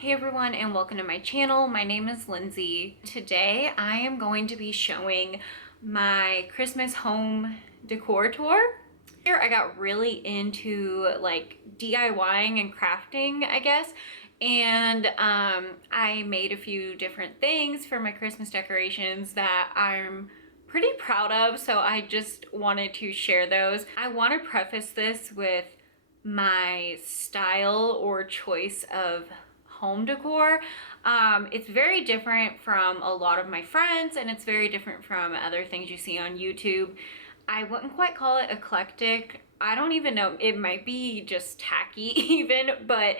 Hey everyone, and welcome to my channel. My name is Lindsay. Today I am going to be showing my Christmas home decor tour. Here I got really into like DIYing and crafting, I guess. And I made a few different things for my Christmas decorations that I'm pretty proud of, so I just wanted to share those. I want to preface this with my style or choice of home decor. It's very different from a lot of my friends, and it's very different from other things you see on YouTube. I wouldn't quite call it eclectic. I don't even know, it might be just tacky even, but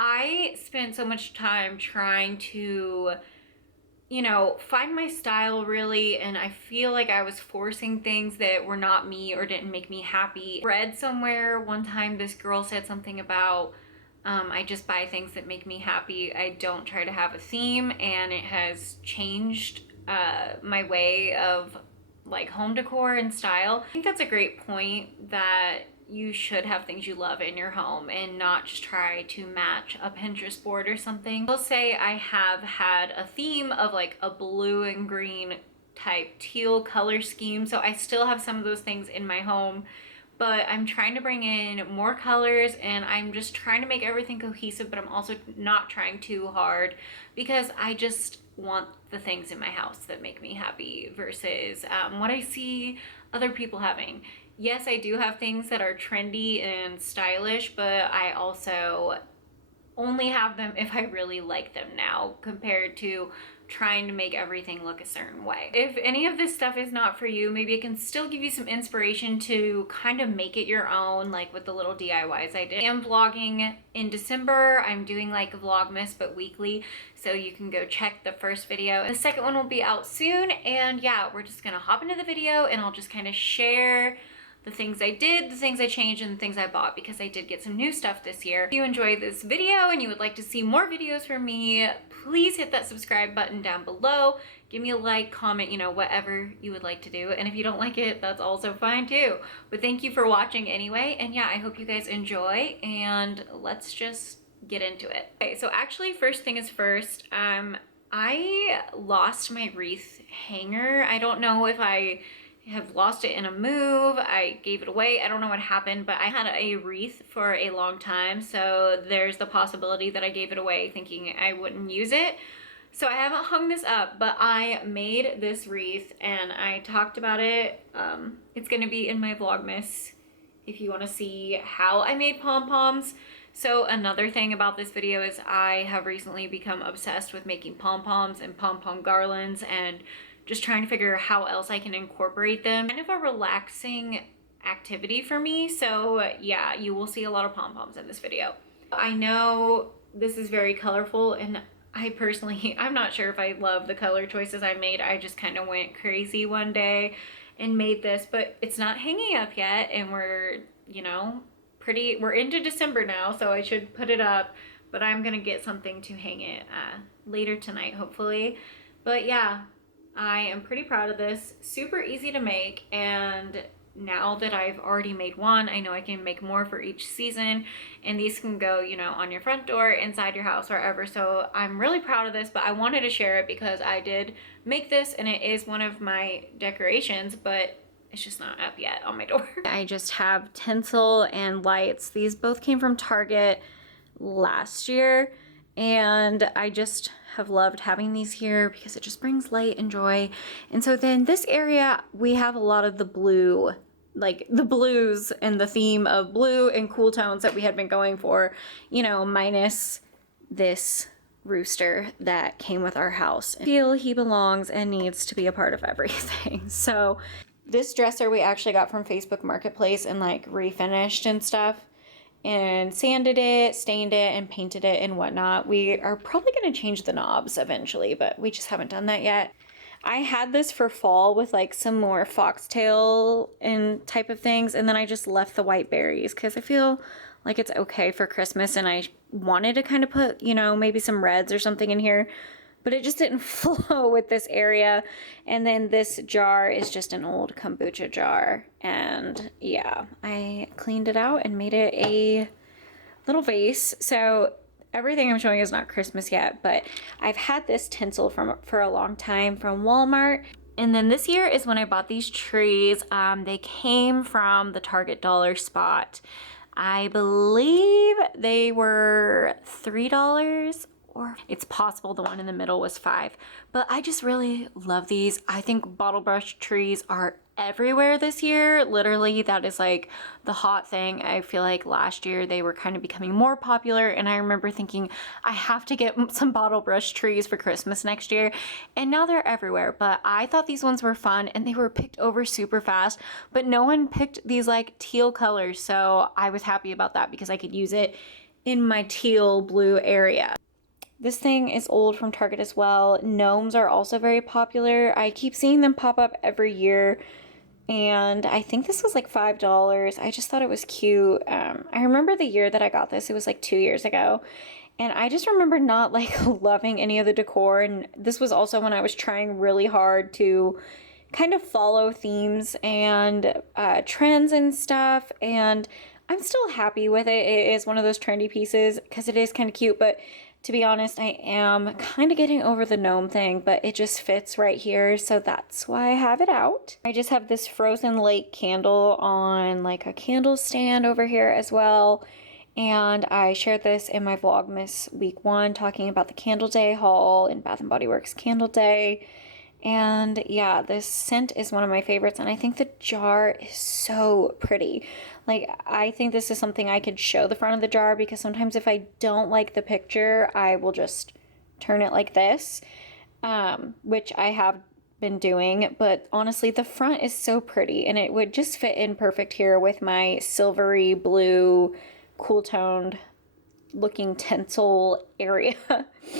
I spent so much time trying to, you know, find my style really, and I feel like I was forcing things that were not me or didn't make me happy. I read somewhere one time this girl said something about I just buy things that make me happy. I don't try to have a theme, and it has changed my way of like home decor and style. I think that's a great point, that you should have things you love in your home and not just try to match a Pinterest board or something. I'll say I have had a theme of like a blue and green type teal color scheme, so I still have some of those things in my home, but I'm trying to bring in more colors, and I'm just trying to make everything cohesive, but I'm also not trying too hard because I just want the things in my house that make me happy versus what I see other people having. Yes, I do have things that are trendy and stylish, but I also only have them if I really like them now, compared to trying to make everything look a certain way. If any of this stuff is not for you, maybe it can still give you some inspiration to kind of make it your own, like with the little DIYs I did. I am vlogging in December. I'm doing like a Vlogmas but weekly, so you can go check the first video. The second one will be out soon, and yeah, we're just gonna hop into the video and I'll just kind of share the things I did, the things I changed, and the things I bought, because I did get some new stuff this year. If you enjoyed this video and you would like to see more videos from me, please hit that subscribe button down below. Give me a like, comment, you know, whatever you would like to do. And if you don't like it, that's also fine too. But thank you for watching anyway. And yeah, I hope you guys enjoy, and let's just get into it. Okay, so actually first thing is first, I lost my wreath hanger. I don't know if I have lost it in a move, I gave it away, I don't know what happened, but I had a wreath for a long time, so there's the possibility that I gave it away thinking I wouldn't use it. So I haven't hung this up, but I made this wreath and I talked about it. It's gonna be in my Vlogmas if you want to see how I made pom-poms. So another thing about this video is I have recently become obsessed with making pom-poms and pom-pom garlands, and just trying to figure out how else I can incorporate them. Kind of a relaxing activity for me, so yeah, you will see a lot of pom-poms in this video. I know this is very colorful, and I personally, I'm not sure if I love the color choices I made. I just kind of went crazy one day and made this, but it's not hanging up yet, and we're, you know, we're into December now, so I should put it up, but I'm gonna get something to hang it later tonight, hopefully. But yeah, I am pretty proud of this. Super easy to make, and now that I've already made one, I know I can make more for each season, and these can go, you know, on your front door, inside your house, wherever. So I'm really proud of this, but I wanted to share it because I did make this and it is one of my decorations, but it's just not up yet on my door. I just have tinsel and lights. These both came from Target last year, and I just have loved having these here because it just brings light and joy. And so then this area, we have a lot of the blue, like the blues and the theme of blue and cool tones that we had been going for, you know, minus this rooster that came with our house. I feel he belongs and needs to be a part of everything. So this dresser we actually got from Facebook Marketplace and like refinished and stuff, and sanded it, stained it, and painted it and whatnot. We are probably going to change the knobs eventually, but we just haven't done that yet. I had this for fall with like some more foxtail and type of things, and then I just left the white berries because I feel like it's okay for Christmas, and I wanted to kind of put, you know, maybe some reds or something in here, but it just didn't flow with this area. And then this jar is just an old kombucha jar, and yeah, I cleaned it out and made it a little vase. So everything I'm showing is not Christmas yet, but I've had this tinsel for a long time from Walmart. And then this year is when I bought these trees. They came from the Target dollar spot. I believe they were $3, or it's possible the one in the middle was $5. But I just really love these. I think bottle brush trees are everywhere this year. Literally, that is like the hot thing. I feel like last year they were kind of becoming more popular, and I remember thinking I have to get some bottle brush trees for Christmas next year, and now they're everywhere. But I thought these ones were fun, and they were picked over super fast, but no one picked these like teal colors, so I was happy about that because I could use it in my teal blue area. This thing is old from Target as well. Gnomes are also very popular. I keep seeing them pop up every year, and I think this was like $5. I just thought it was cute. I remember the year that I got this, it was like 2 years ago, and I just remember not like loving any of the decor. And this was also when I was trying really hard to kind of follow themes and trends and stuff, and I'm still happy with it. It is one of those trendy pieces because it is kind of cute, but to be honest, I am kind of getting over the gnome thing, but it just fits right here, so that's why I have it out. I just have this frozen lake candle on like a candle stand over here as well, and I shared this in my Vlogmas week 1 talking about the Candle Day haul in Bath & Body Works Candle Day. And yeah, this scent is one of my favorites, and I think the jar is so pretty. Like, I think this is something I could show the front of the jar, because sometimes if I don't like the picture, I will just turn it like this, which I have been doing. But honestly, the front is so pretty, and it would just fit in perfect here with my silvery blue, cool toned looking tinsel area.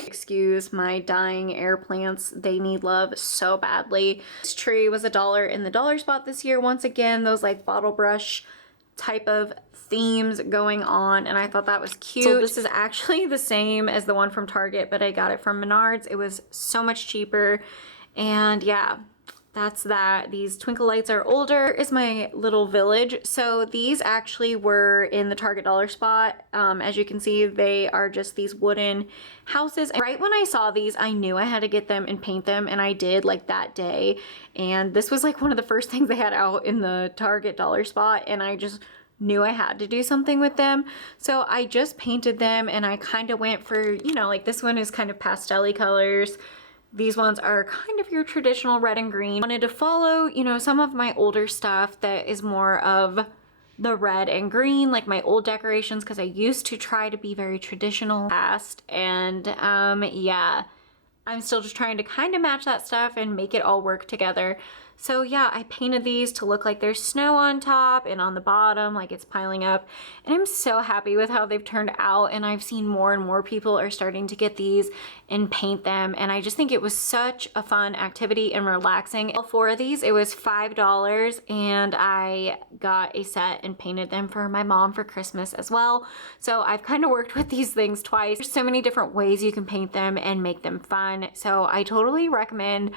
Excuse my dying air plants, they need love so badly. This tree was $1 in the dollar spot this year. Once again, those like bottle brush type of themes going on, and I thought that was cute. So this is actually the same as the one from Target, but I got it from Menards. It was so much cheaper, and yeah, that's that. These twinkle lights are older. Is my little village. So these actually were in the Target dollar spot. As you can see, they are just these wooden houses. And right when I saw these, I knew I had to get them and paint them, and I did, like, that day. And this was like one of the first things they had out in the Target dollar spot, and I just knew I had to do something with them. So I just painted them, and I kind of went for, you know, like this one is kind of pastel-y colors. These ones are kind of your traditional red and green. I wanted to follow, you know, some of my older stuff that is more of the red and green, like my old decorations, because I used to try to be very traditional past. And yeah, I'm still just trying to kind of match that stuff and make it all work together. So yeah, I painted these to look like there's snow on top and on the bottom, like it's piling up. And I'm so happy with how they've turned out, and I've seen more and more people are starting to get these and paint them. And I just think it was such a fun activity and relaxing. All 4 of these, it was $5, and I got a set and painted them for my mom for Christmas as well. So I've kind of worked with these things twice. There's so many different ways you can paint them and make them fun. So I totally recommend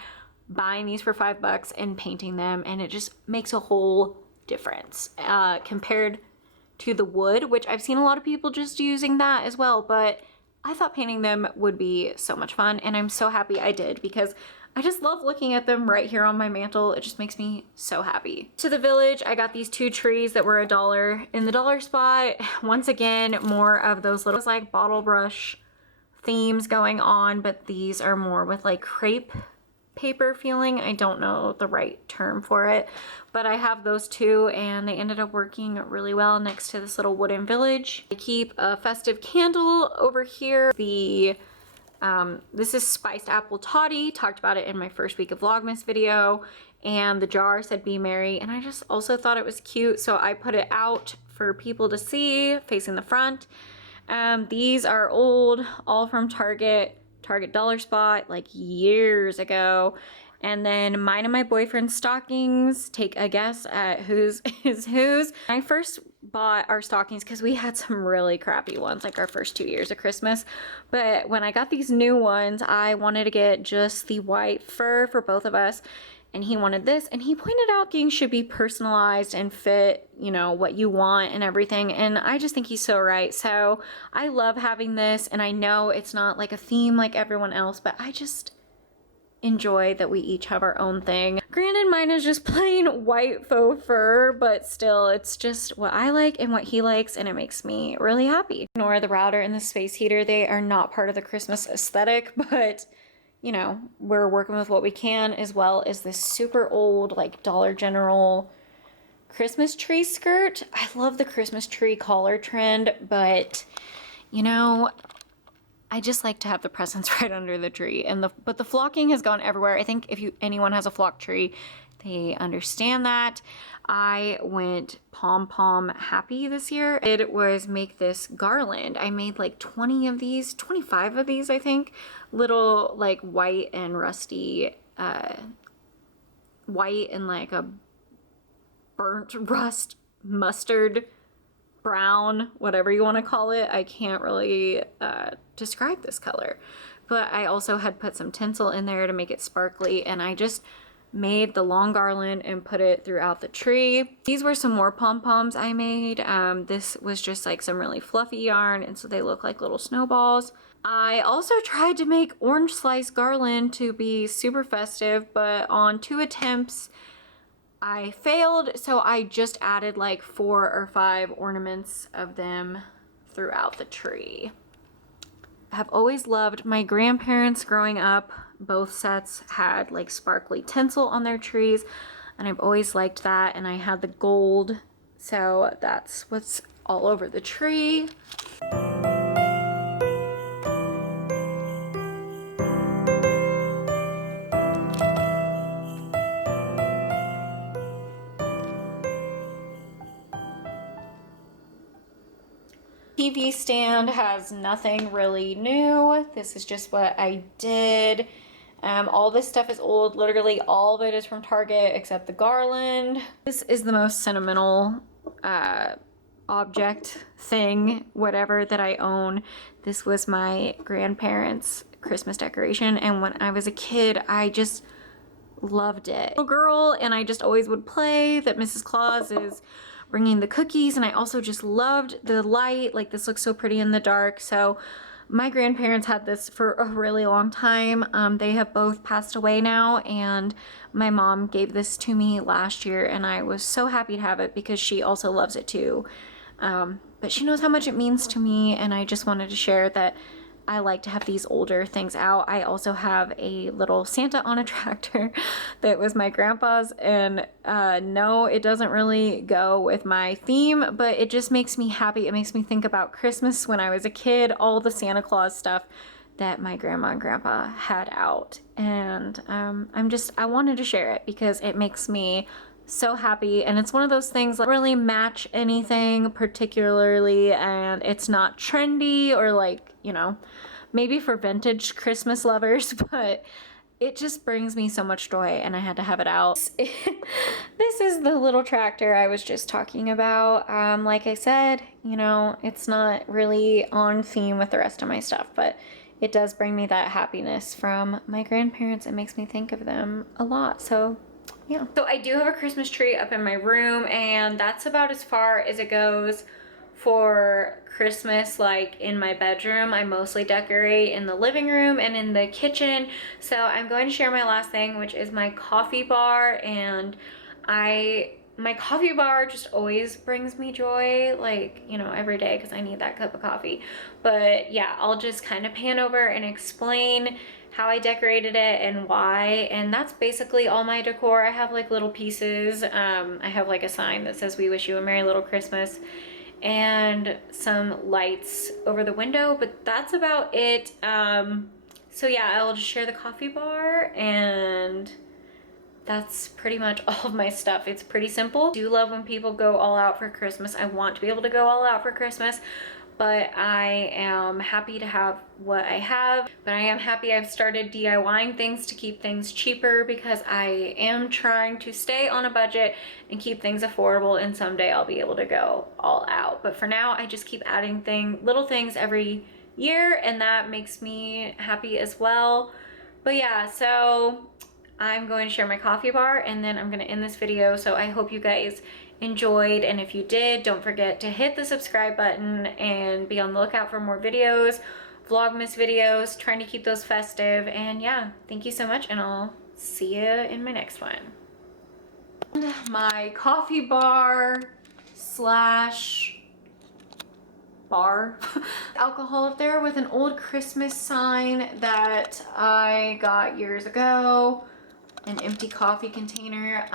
buying these for $5 and painting them, and it just makes a whole difference compared to the wood, which I've seen a lot of people just using that as well, but I thought painting them would be so much fun, and I'm so happy I did, because I just love looking at them right here on my mantle. It just makes me so happy. To the village, I got these 2 trees that were $1 in the dollar spot. Once again, more of those little like bottle brush themes going on, but these are more with like crepe paper feeling. I don't know the right term for it, but I have those 2, and they ended up working really well next to this little wooden village. I keep a festive candle over here. The this is spiced apple toddy. Talked about it in my first week of Vlogmas video, and the jar said be merry, and I just also thought it was cute, so I put it out for people to see facing the front. These are old, all from Target dollar spot, like years ago. And then mine and my boyfriend's stockings. Take a guess at whose is whose. I first bought our stockings because we had some really crappy ones, like our first 2 years of Christmas. But when I got these new ones, I wanted to get just the white fur for both of us. and he wanted this, and he pointed out things should be personalized and fit, you know, what you want and everything, and I just think he's so right. So I love having this, and I know it's not like a theme like everyone else, but I just enjoy that we each have our own thing. Granted, mine is just plain white faux fur, but still, it's just what I like and what he likes, and it makes me really happy. Ignore the router and the space heater. They are not part of the Christmas aesthetic, but you know, we're working with what we can, as well as this super old, like, Dollar General Christmas tree skirt. I love the Christmas tree collar trend, but, you know, I just like to have the presents right under the tree. And but the flocking has gone everywhere. I think if anyone has a flock tree, they understand that. I went pom-pom happy this year. It was make this garland. I made like 20 of these, 25 of these, I think. Little like white and rusty, white and like a burnt rust mustard brown, whatever you want to call it. I can't really describe this color. But I also had put some tinsel in there to make it sparkly, and I just made the long garland and put it throughout the tree. These were some more pom-poms I made. This was just like some really fluffy yarn, and so they look like little snowballs. I also tried to make orange slice garland to be super festive, but on 2 attempts I failed, so I just added like 4 or 5 ornaments of them throughout the tree. I have always loved my grandparents growing up. Both sets had like sparkly tinsel on their trees, and I've always liked that, and I had the gold, so that's what's all over the tree. TV stand has nothing really new. This is just what I did. All this stuff is old. Literally all of it is from Target except the garland. This is the most sentimental object, thing, whatever that I own. This was my grandparents' Christmas decoration, and when I was a kid, I just loved it. Little girl, and I just always would play that Mrs. Claus is bringing the cookies, and I also just loved the light. Like, this looks so pretty in the dark. So my grandparents had this for a really long time. They have both passed away now, and my mom gave this to me last year, and I was so happy to have it because she also loves it too. But she knows how much it means to me, and I just wanted to share that I like to have these older things out. I also have a little Santa on a tractor that was my grandpa's, and no, it doesn't really go with my theme, but it just makes me happy. It makes me think about Christmas when I was a kid, all the Santa Claus stuff that my grandma and grandpa had out. And I wanted to share it because it makes me so happy, and it's one of those things that really match anything particularly, and it's not trendy or like, you know, maybe for vintage Christmas lovers, but it just brings me so much joy, and I had to have it out. This is the little tractor I was just talking about. Like I said, you know, it's not really on theme with the rest of my stuff, but it does bring me that happiness from my grandparents. It makes me think of them a lot, so yeah. So I do have a Christmas tree up in my room, and that's about as far as it goes for Christmas. Like, in my bedroom, I mostly decorate in the living room and in the kitchen. So I'm going to share my last thing, which is my coffee bar. And my coffee bar just always brings me joy, like, you know, every day, because I need that cup of coffee. But yeah, I'll just kind of pan over and explain how I decorated it and why. And that's basically all my decor. I have like little pieces. I have like a sign that says "We wish you a Merry Little Christmas," and some lights over the window, but that's about it. So yeah, I'll just share the coffee bar, and that's pretty much all of my stuff. It's pretty simple. I do love when people go all out for Christmas. I want to be able to go all out for Christmas, but I am happy to have what I have. But I am happy I've started DIYing things to keep things cheaper, because I am trying to stay on a budget and keep things affordable, and someday I'll be able to go all out. But for now, I just keep adding little things every year, and that makes me happy as well. But yeah, so I'm going to share my coffee bar and then I'm going to end this video. So I hope you guys enjoyed, and if you did, don't forget to hit the subscribe button and be on the lookout for more videos, Vlogmas videos, trying to keep those festive. And yeah, thank you so much, and I'll see you in my next one. My coffee bar slash bar alcohol up there with an old Christmas sign that I got years ago. An empty coffee container.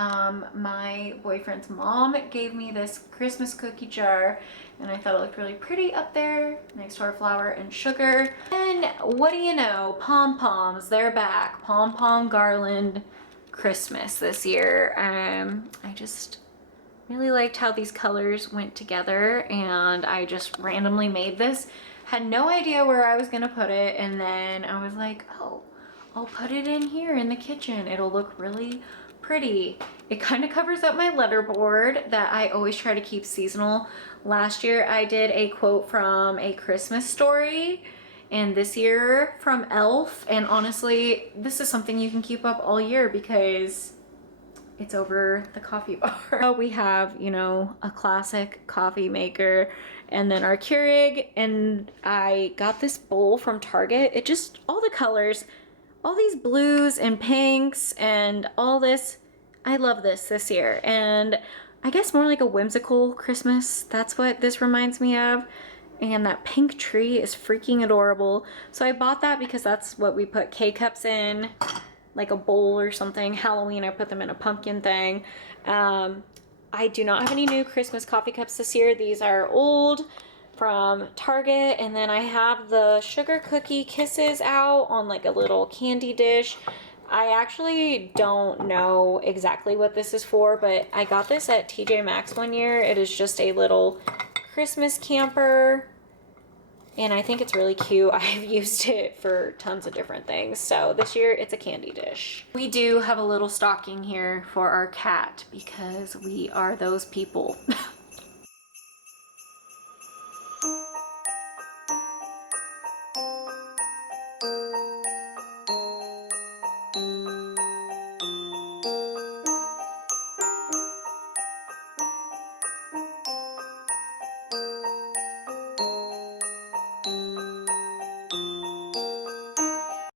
My boyfriend's mom gave me this Christmas cookie jar, and I thought it looked really pretty up there next to our flour and sugar. And what do you know, pom-poms, they're back. Pom-pom garland Christmas this year. I just really liked how these colors went together, and I just randomly made this. Had no idea where I was gonna put it, and then I was like, oh, I'll put it in here in the kitchen. It'll look really pretty. It kind of covers up my letterboard that I always try to keep seasonal. Last year I did a quote from A Christmas Story, and this year from Elf. And honestly, this is something you can keep up all year because it's over the coffee bar. We have, you know, a classic coffee maker, and then our Keurig, and I got this bowl from Target. It just, all the colors, all these blues and pinks and all this, I love this year. And I guess more like a whimsical Christmas. That's what this reminds me of. And that pink tree is freaking adorable. So I bought that because that's what we put K-cups in, like a bowl or something. Halloween, I put them in a pumpkin thing. I do not have any new Christmas coffee cups this year. These are old from Target, and then I have the sugar cookie kisses out on like a little candy dish. I actually don't know exactly what this is for, but I got this at TJ Maxx one year. It is just a little Christmas camper, and I think it's really cute. I've used it for tons of different things. So this year it's a candy dish. We do have a little stocking here for our cat because we are those people.